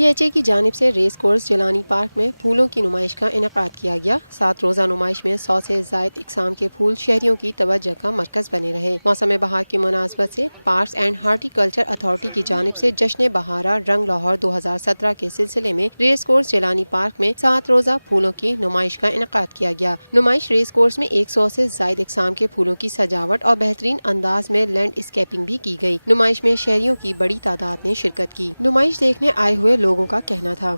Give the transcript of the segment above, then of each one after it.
PHA की जानिब से रेस कोर्स जिलानी पार्क में फूलों की नुमाइश का इनेकाद किया गया। 7 रोज़ा नुमाइश में 100 से ज़ायद इकसाम के फूल शहरियों की तवज्जो का मरकज बने रहे। मौसम बहार की मुनासबत से पार्क्स एंड हार्टिकल्चर अथॉरिटी की जानिब से जश्न बहारा रंग लाहौर 2017 के सिलसिले में रेस कोर्स जिलानी पार्क में 7 रोज़ा फूलों की नुमाइश का इनेकाद किया गया। नुमाइश रेस कोर्स में 100 से ज़ायद इकसाम के फूलों की सजावट और बेहतरीन अंदाज में लैंडस्केपिंग भी की गई। नुमाइश में शहरियों की बड़ी तादाद ने शिरकत की। नुमाइश देखने आए हुए लोगों का कहना था,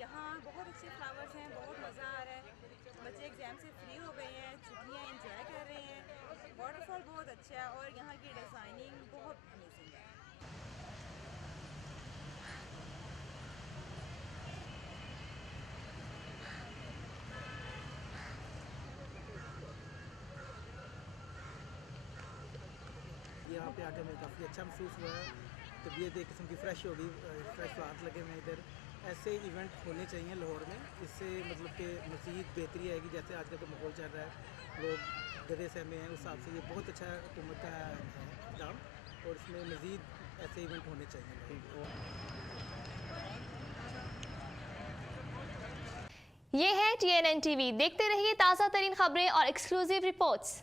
यहाँ बहुत अच्छे फ्लावर्स हैं, बहुत मज़ा आ रहा है। बच्चे एग्ज़ाम से फ्री हो गए हैं, छुट्टियाँ एंजॉय कर रहे हैं। वाटरफॉल बहुत अच्छा है और यहाँ की डिज़ाइनिंग बहुत अमेजिंग है। यहाँ पे आकर मुझे काफ़ी अच्छा महसूस हुआ है। तबीयत एक किस्म की फ़्रेश हो गई, फ्रेश फ्लावर्स लगे हुए इधर। ऐसे इवेंट होने चाहिए लाहौर में, इससे मतलब कि मज़ीद बेहतरी आएगी। जैसे आजकल का माहौल चल रहा है, लोग दरे सहमे हैं, उस हिसाब से ये बहुत अच्छा हुकूमत का इक़दाम, और इसमें मज़ीद ऐसे इवेंट होने चाहिए। ये है TNN TV। देखते रहिए ताज़ा तरीन खबरें और एक्सक्लूसिव रिपोर्ट्स।